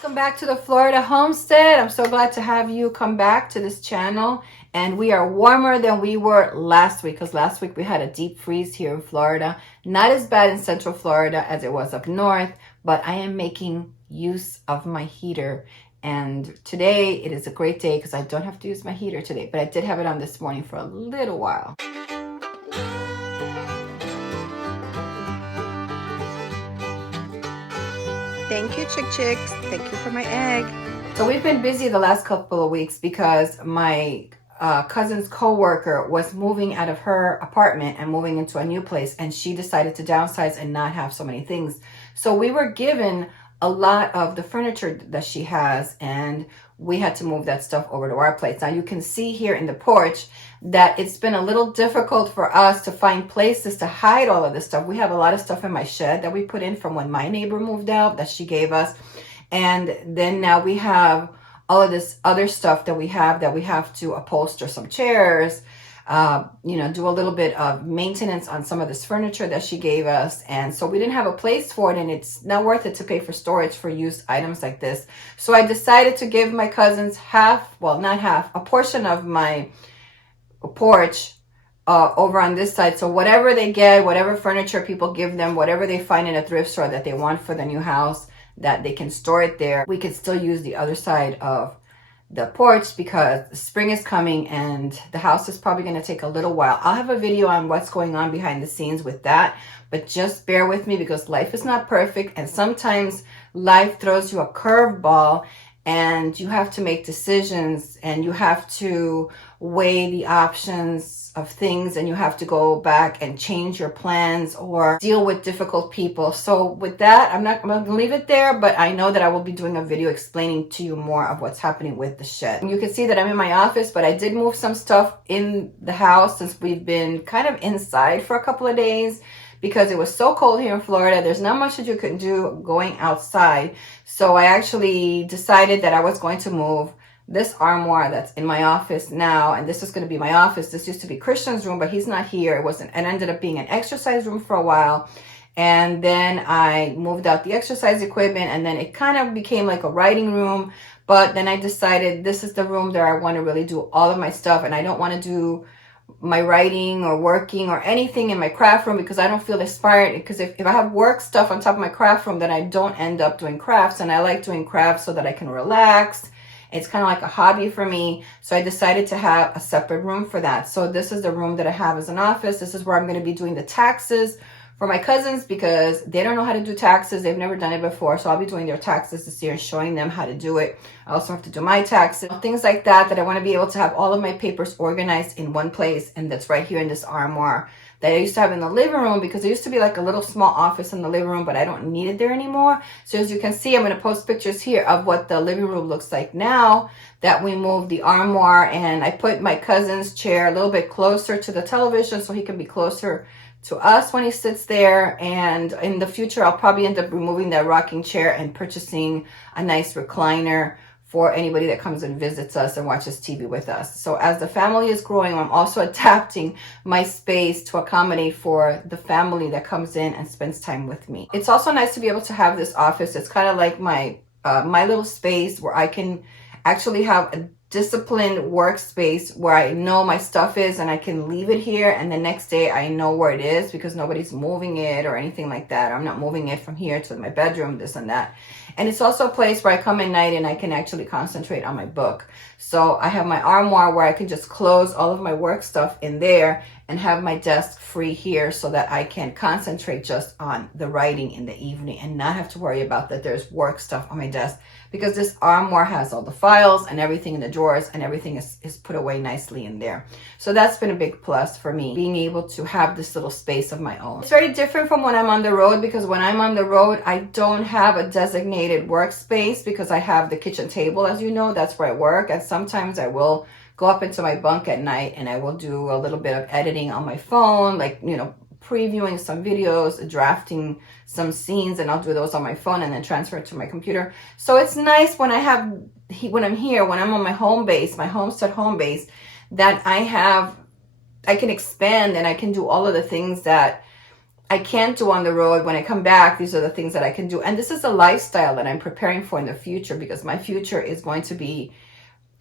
Welcome back to the Florida Homestead. I'm so glad to have you come back to this channel. And we are warmer than we were last week because last week we had a deep freeze here in Florida. Not as bad in Central Florida as it was up north, but I am making use of my heater. And today it is a great day because I don't have to use my heater today, but I did have it on this morning for a little while. Thank you, Chicks. Thank you for my egg. So we've been busy the last couple of weeks because my cousin's co-worker was moving out of her apartment and moving into a new place, and she decided to downsize and not have so many things. So we were given a lot of the furniture that she has, and we had to move that stuff over to our place. Now you can see here in the porch that it's been a little difficult for us to find places to hide all of this stuff. We have a lot of stuff in my shed that we put in from when my neighbor moved out that she gave us. And then now we have all of this other stuff that we have to upholster some chairs, do a little bit of maintenance on some of this furniture that she gave us. And so we didn't have a place for it, and it's not worth it to pay for storage for used items like this. So I decided to give my cousins a portion of my porch over on this side. So whatever they get, whatever furniture people give them, whatever they find in a thrift store that they want for the new house, that they can store it there. We could still use the other side of the porch because spring is coming and the house is probably going to take a little while. I'll have a video on what's going on behind the scenes with that, but just bear with me because life is not perfect, and sometimes life throws you a curveball and you have to make decisions and you have to weigh the options of things, and you have to go back and change your plans or deal with difficult people. So with that, I'm going to leave it there, but I know that I will be doing a video explaining to you more of what's happening with the shed. You can see that I'm in my office, but I did move some stuff in the house since we've been kind of inside for a couple of days because it was so cold here in Florida. There's not much that you can do going outside. So I actually decided that I was going to move this armoire that's in my office now, and this is going to be my office. This used to be Christian's room, but he's not here. It ended up being an exercise room for a while, and then I moved out the exercise equipment, and then it kind of became like a writing room. But then I decided this is the room that I want to really do all of my stuff, and I don't want to do my writing or working or anything in my craft room because I don't feel inspired. Because if I have work stuff on top of my craft room, then I don't end up doing crafts, and I like doing crafts so that I can relax. It's kind of like a hobby for me. So I decided to have a separate room for that. So this is the room that I have as an office. This is where I'm going to be doing the taxes for my cousins because they don't know how to do taxes. They've never done it before. So I'll be doing their taxes this year and showing them how to do it. I also have to do my taxes, things like that I want to be able to have all of my papers organized in one place. And that's right here in this armoire that I used to have in the living room because there used to be like a little small office in the living room, but I don't need it there anymore. So as you can see, I'm going to post pictures here of what the living room looks like now that we moved the armoire, and I put my cousin's chair a little bit closer to the television so he can be closer to us when he sits there. And in the future, I'll probably end up removing that rocking chair and purchasing a nice recliner for anybody that comes and visits us and watches TV with us. So as the family is growing, I'm also adapting my space to accommodate for the family that comes in and spends time with me. It's also nice to be able to have this office. It's kind of like my little space where I can actually have a disciplined workspace where I know my stuff is and I can leave it here, and the next day I know where it is because nobody's moving it or anything like that. I'm not moving it from here to my bedroom, this and that. And it's also a place where I come at night and I can actually concentrate on my book. So I have my armoire where I can just close all of my work stuff in there and have my desk free here so that I can concentrate just on the writing in the evening and not have to worry about that there's work stuff on my desk, because this armoire has all the files and everything in the drawers, and everything is put away nicely in there. So that's been a big plus for me, being able to have this little space of my own. It's very different from when I'm on the road, because when I'm on the road, I don't have a designated workspace because I have the kitchen table, as you know, that's where I work. And sometimes I will go up into my bunk at night and I will do a little bit of editing on my phone, like, previewing some videos, drafting some scenes, and I'll do those on my phone and then transfer it to my computer. So it's nice when I'm here, when I'm on my home base, my Homestead home base, that I can expand and I can do all of the things that I can't do on the road. When I come back, these are the things that I can do. And this is a lifestyle that I'm preparing for in the future, because my future is going to be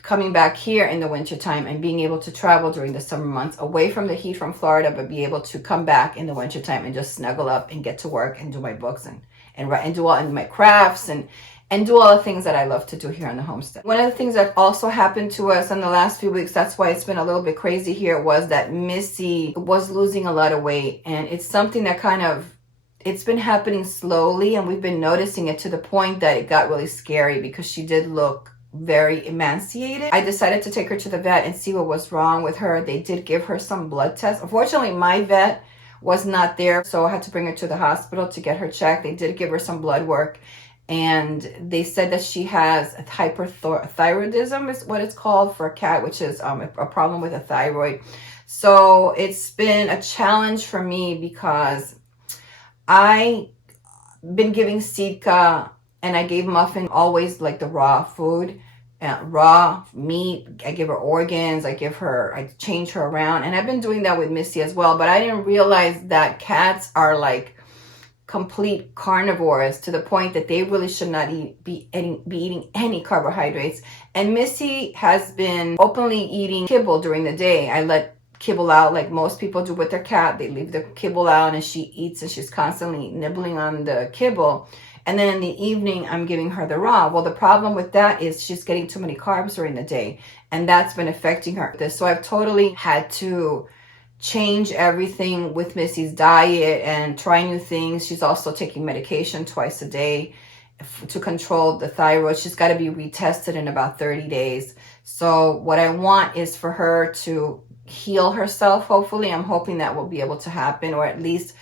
coming back here in the wintertime and being able to travel during the summer months away from the heat from Florida, but be able to come back in the wintertime and just snuggle up and get to work and do my books and write and do all my crafts and do all the things that I love to do here on the homestead. One of the things that also happened to us in the last few weeks, that's why it's been a little bit crazy here, was that Misty was losing a lot of weight. And it's something that it's been happening slowly, and we've been noticing it to the point that it got really scary, because she did look very emaciated. I decided to take her to the vet and see what was wrong with her. They did give her some blood tests. Unfortunately, my vet was not there, so I had to bring her to the hospital to get her checked. They did give her some blood work, and they said that she has hyperthyroidism is what it's called for a cat, which is a problem with the thyroid. So it's been a challenge for me, because I been giving Sitka, and I gave Muffin always like the raw food, raw meat. I give her organs. I change her around. And I've been doing that with Misty as well. But I didn't realize that cats are like complete carnivores, to the point that they really should not be eating any carbohydrates. And Misty has been openly eating kibble during the day. I let kibble out like most people do with their cat. They leave the kibble out and she eats, and she's constantly nibbling on the kibble. And then in the evening, I'm giving her the raw. Well, the problem with that is she's getting too many carbs during the day, and that's been affecting her. So I've totally had to change everything with Missy's diet and try new things. She's also taking medication twice a day to control the thyroid. She's got to be retested in about 30 days. So what I want is for her to heal herself. Hopefully, I'm hoping that will be able to happen, or at least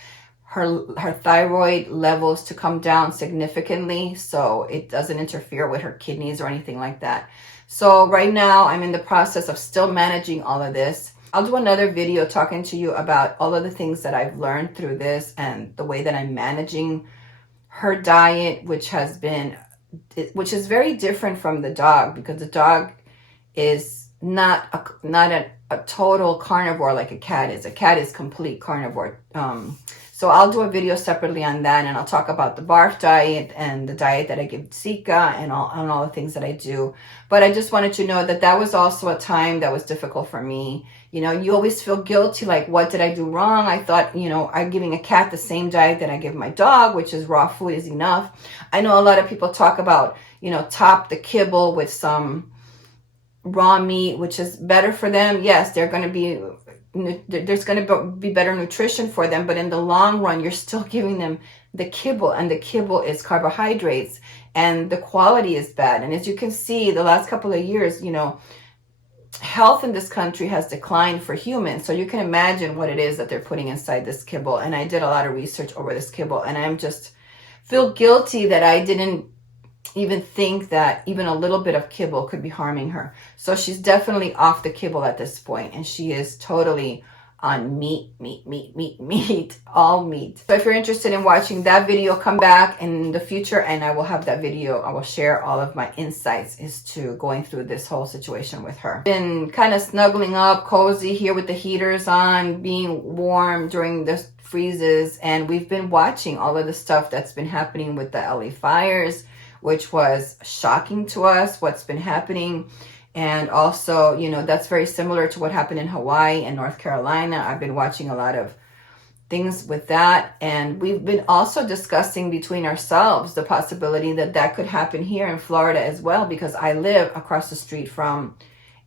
her thyroid levels to come down significantly, so it doesn't interfere with her kidneys or anything like that. So right now I'm in the process of still managing all of this. I'll do another video talking to you about all of the things that I've learned through this and the way that I'm managing her diet, which is very different from the dog, because the dog is not a total carnivore like a cat is. A cat is complete carnivore. So I'll do a video separately on that, and I'll talk about the barf diet and the diet that I give Zika and all the things that I do. But I just wanted to know that that was also a time that was difficult for me. You know, you always feel guilty, like, what did I do wrong? I thought, I'm giving a cat the same diet that I give my dog, which is raw food is enough. I know a lot of people talk about, top the kibble with some raw meat, which is better for them. Yes, there's going to be better nutrition for them, but in the long run, you're still giving them the kibble, and the kibble is carbohydrates, and the quality is bad. And as you can see, the last couple of years, health in this country has declined for humans. So you can imagine what it is that they're putting inside this kibble. And I did a lot of research over this kibble, and I'm just feel guilty that I didn't even think that even a little bit of kibble could be harming her. So she's definitely off the kibble at this point, and she is totally on meat, all meat. So if you're interested in watching that video, come back in the future and I will have that video. I will share all of my insights as to going through this whole situation with her. Been kind of snuggling up, cozy here with the heaters on, being warm during the freezes, and we've been watching all of the stuff that's been happening with the LA fires, which was shocking to us, what's been happening. And also, that's very similar to what happened in Hawaii and North Carolina. I've been watching a lot of things with that. And we've been also discussing between ourselves the possibility that that could happen here in Florida as well, because I live across the street from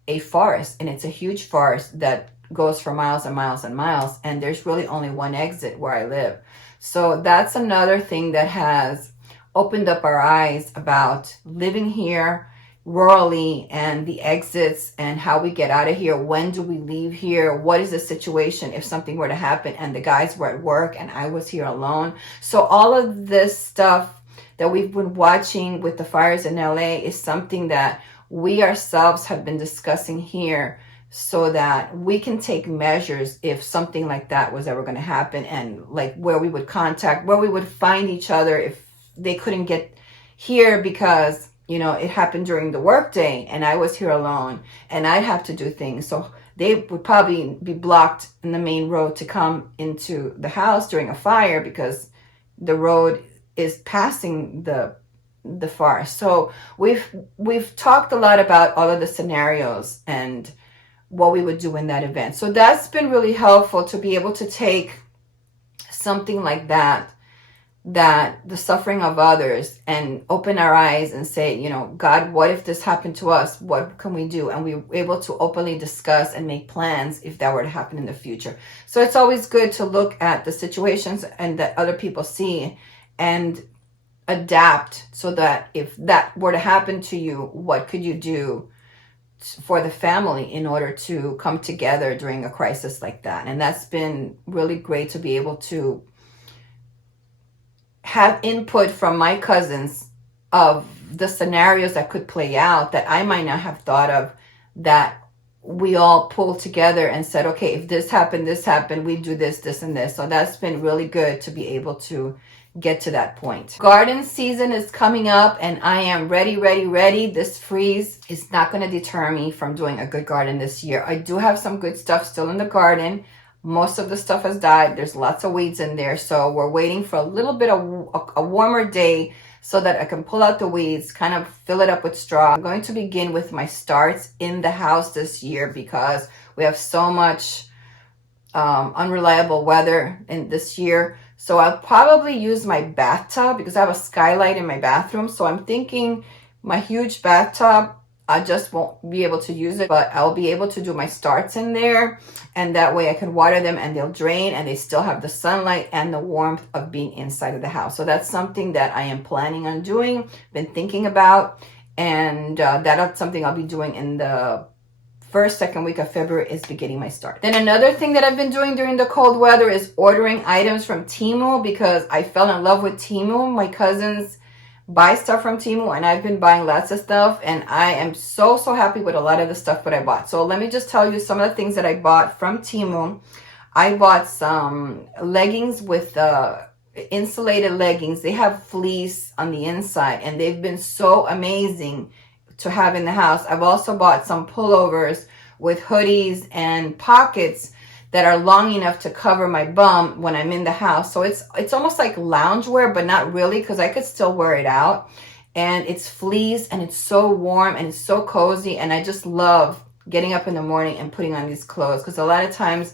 a forest, and it's a huge forest that goes for miles and miles and miles. And there's really only one exit where I live. So that's another thing that has opened up our eyes about living here rurally and the exits and how we get out of here. When do we leave here? What is the situation if something were to happen and the guys were at work and I was here alone? So all of this stuff that we've been watching with the fires in LA is something that we ourselves have been discussing here, so that we can take measures if something like that was ever going to happen, and like where we would find each other if they couldn't get here because it happened during the workday and I was here alone and I'd have to do things. So they would probably be blocked in the main road to come into the house during a fire because the road is passing the forest. So we've talked a lot about all of the scenarios and what we would do in that event. So that's been really helpful to be able to take something like that the suffering of others, and open our eyes and say, you know, God, what if this happened to us? What can we do? And we were able to openly discuss and make plans if that were to happen in the future. So it's always good to look at the situations and that other people see and adapt, so that if that were to happen to you, what could you do for the family in order to come together during a crisis like that? And that's been really great to be able to have input from my cousins of the scenarios that could play out that I might not have thought of, that we all pulled together and said, okay, if this happened, we do this, and this. So that's been really good to be able to get to that point. Garden season is coming up and I am ready. This freeze is not going to deter me from doing a good garden this year. I do have some good stuff still in the garden. Most of the stuff has died. There's lots of weeds in there. So we're waiting for a little bit of a warmer day so that I can pull out the weeds, kind of fill it up with straw. I'm going to begin with my starts in the house this year because we have so much unreliable weather in this year. So I'll probably use my bathtub because I have a skylight in my bathroom. So I'm thinking my huge bathtub, I just won't be able to use it, but I'll be able to do my starts in there. And that way I can water them and they'll drain and they still have the sunlight and the warmth of being inside of the house. So that's something that I am planning on doing, been thinking about. And that's something I'll be doing in the second week of February, is beginning my start. Then another thing that I've been doing during the cold weather is ordering items from Temu, because I fell in love with Temu. My cousins buy stuff from Temu and I've been buying lots of stuff, and I am so happy with a lot of the stuff that I bought. So let me just tell you some of the things that I bought from Temu. I bought some leggings with insulated leggings. They have fleece on the inside and they've been so amazing to have in the house. I've also bought some pullovers with hoodies and pockets that are long enough to cover my bum when I'm in the house. So it's almost like loungewear, but not really, because I could still wear it out. And it's fleece and it's so warm and it's so cozy. And I just love getting up in the morning and putting on these clothes, because a lot of times,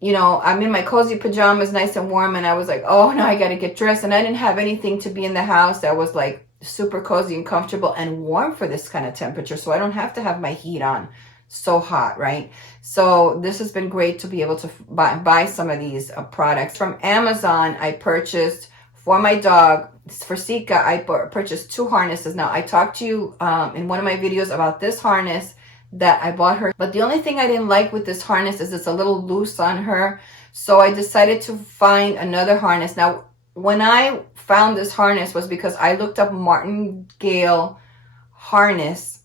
you know, I'm in my cozy pajamas, nice and warm, and I was like, oh no, I gotta get dressed. And I didn't have anything to be in the house that was like super cozy and comfortable and warm for this kind of temperature, so I don't have to have my heat on so hot, right? So this has been great to be able to buy some of these products. From Amazon, I purchased for my dog, for Sika, I purchased 2 harnesses. Now, I talked to you in one of my videos about this harness that I bought her, but the only thing I didn't like with this harness is it's a little loose on her, so I decided to find another harness. Now, when I found this harness was because I looked up martingale harness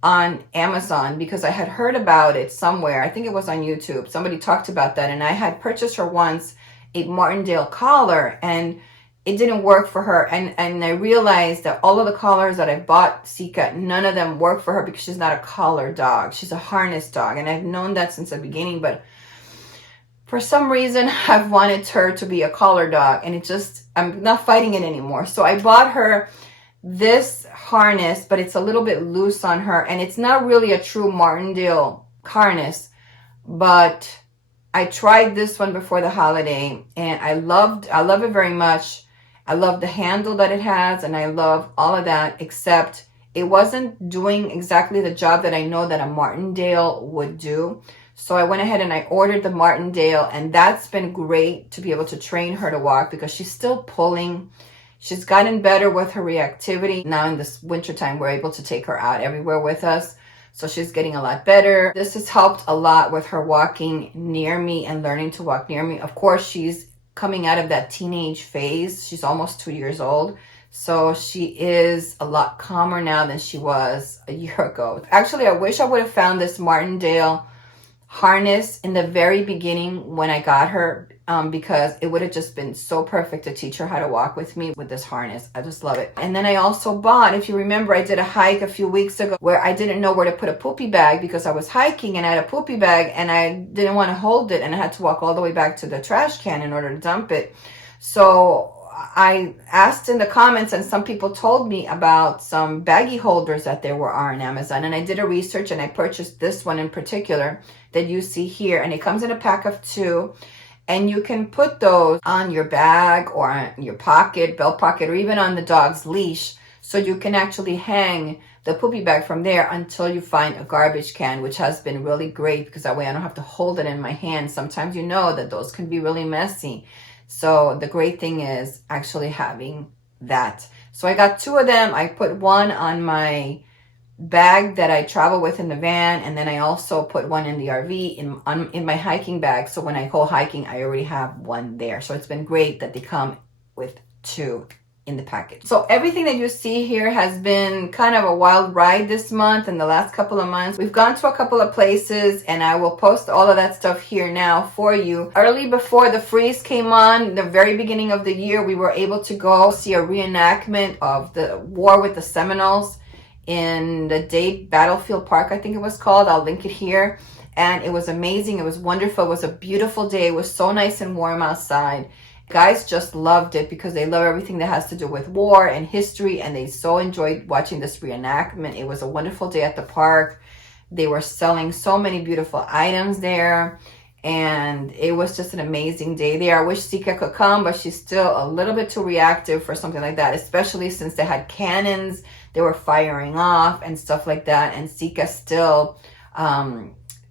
on Amazon, because I had heard about it somewhere. I think it was on YouTube. Somebody talked about that, and I had purchased her once a martingale collar, and it didn't work for her. And I realized that all of the collars that I bought Sika, none of them work for her because she's not a collar dog. She's a harness dog, and I've known that since the beginning, but for some reason, I've wanted her to be a collar dog, and I'm not fighting it anymore. So I bought her this harness, but it's a little bit loose on her, and it's not really a true martingale harness, but I tried this one before the holiday, and I love it very much. I love the handle that it has, and I love all of that, except it wasn't doing exactly the job that I know that a martingale would do. So I went ahead and I ordered the martingale, and that's been great to be able to train her to walk, because she's still pulling. She's gotten better with her reactivity. Now in this wintertime, we're able to take her out everywhere with us. So she's getting a lot better. This has helped a lot with her walking near me and learning to walk near me. Of course, she's coming out of that teenage phase. She's almost 2 years old. So she is a lot calmer now than she was a year ago. Actually, I wish I would have found this martingale harness in the very beginning when I got her. because it would have just been so perfect to teach her how to walk with me with this harness. I just love it. And then I also bought, if you remember, I did a hike a few weeks ago where I didn't know where to put a poopy bag because I was hiking and I had a poopy bag and I didn't want to hold it and I had to walk all the way back to the trash can in order to dump it. So I asked in the comments and some people told me about some baggie holders that there were on Amazon, and I did a research and I purchased this one in particular that you see here, and it comes in a pack of 2. And you can put those on your bag or on your pocket, belt pocket, or even on the dog's leash. So you can actually hang the poopy bag from there until you find a garbage can, which has been really great because that way I don't have to hold it in my hand. Sometimes you know that those can be really messy. So the great thing is actually having that. So I got 2 of them. I put one on my bag that I travel with in the van, and then I also put one in the RV in my hiking bag. So when I go hiking, I already have one there. So it's been great that they come with 2 in the package. So everything that you see here has been kind of a wild ride this month and the last couple of months. We've gone to a couple of places and I will post all of that stuff here now for you. Early before the freeze came on, the very beginning of the year, we were able to go see a reenactment of the war with the Seminoles in the Dade Battlefield Park, I think it was called. I'll link it here. And it was amazing. It was wonderful. It was a beautiful day. It was so nice and warm outside. Guys just loved it because they love everything that has to do with war and history, and they so enjoyed watching this reenactment. It was a wonderful day at the park. They were selling so many beautiful items there, and it was just an amazing day there. I wish Sika could come, but she's still a little bit too reactive for something like that, especially since they had cannons they were firing off and stuff like that, and Sika still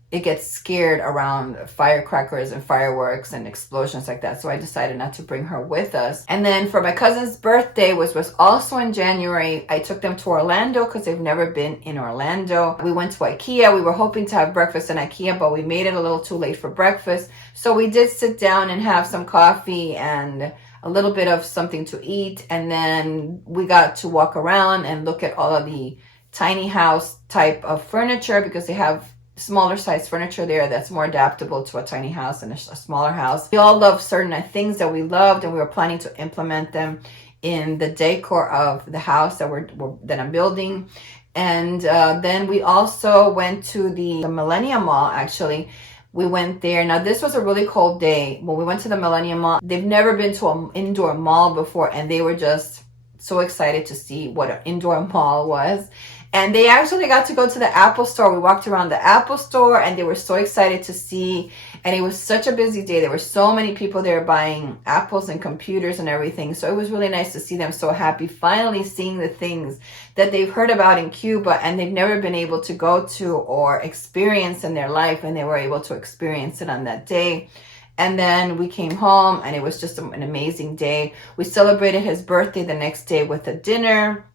it gets scared around firecrackers and fireworks and explosions like that. So I decided not to bring her with us. And then for my cousin's birthday, which was also in January, I took them to Orlando because they've never been in Orlando. We went to IKEA. We were hoping to have breakfast in IKEA, but we made it a little too late for breakfast. So we did sit down and have some coffee and a little bit of something to eat. And then we got to walk around and look at all of the tiny house type of furniture because they have smaller size furniture there that's more adaptable to a tiny house and a smaller house. We all love certain things that we loved, and we were planning to implement them in the decor of the house that I'm building. And then we also went to the Millennium Mall. Actually, we went there. Now this was a really cold day when we went to the Millennium Mall. They've never been to an indoor mall before, and they were just so excited to see what an indoor mall was. And they actually got to go to the Apple store. We walked around the Apple store and they were so excited to see. And it was such a busy day. There were so many people there buying apples and computers and everything. So it was really nice to see them so happy, finally seeing the things that they've heard about in Cuba and they've never been able to go to or experience in their life. And they were able to experience it on that day. And then we came home and it was just an amazing day. We celebrated his birthday the next day with a dinner.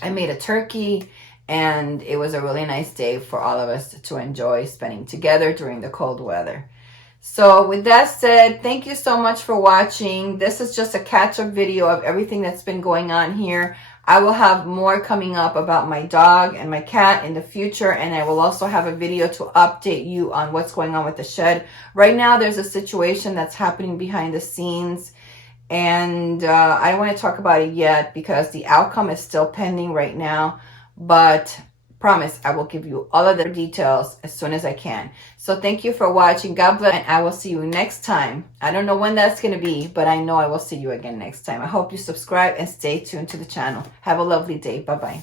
I made a turkey, and it was a really nice day for all of us to enjoy spending together during the cold weather. So with that said, thank you so much for watching. This is just a catch-up video of everything that's been going on here. I will have more coming up about my dog and my cat in the future, and I will also have a video to update you on what's going on with the shed. Right now, there's a situation that's happening behind the scenes, and I don't want to talk about it yet because the outcome is still pending right now, but promise I will give you all of the details as soon as I can. So thank you for watching. God bless, and I will see you next time. I don't know when that's going to be, but I know I will see you again next time. I hope you subscribe and stay tuned to the channel. Have a lovely day. Bye-bye.